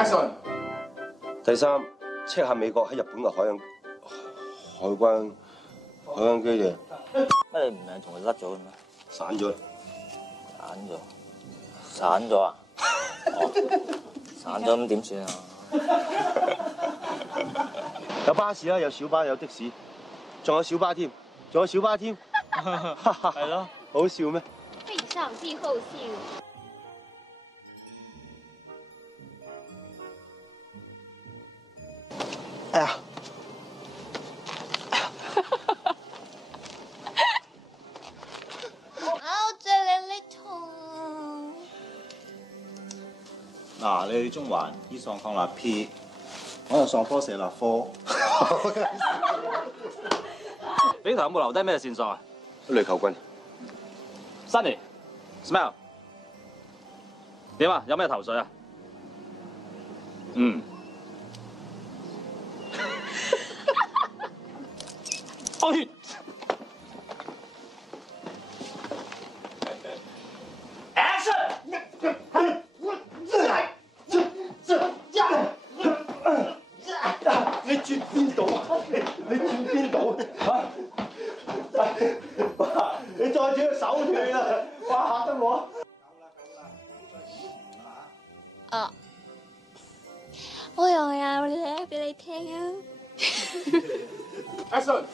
Action！第三，check下美國喺日本嘅海關基地。乜你唔係同佢甩咗嘅咩？散咗。散咗啊？散咗咁點算啊？有巴士啦，有小巴，有的士，仲有小巴添，係咯，好笑咩？非常之好笑。哎呀！嗱，你去中環依上抗立 P， 我又上科射立科。警察有冇留低咩線索啊？雷球棍。Sunny Smile 點啊？有咩頭緒啊？嗯。哎！你轉邊度啊？你轉邊度啊？哇！你再轉個手斷啊！哇！嚇得我。哦，我又有嘢俾你聽啊！ Action！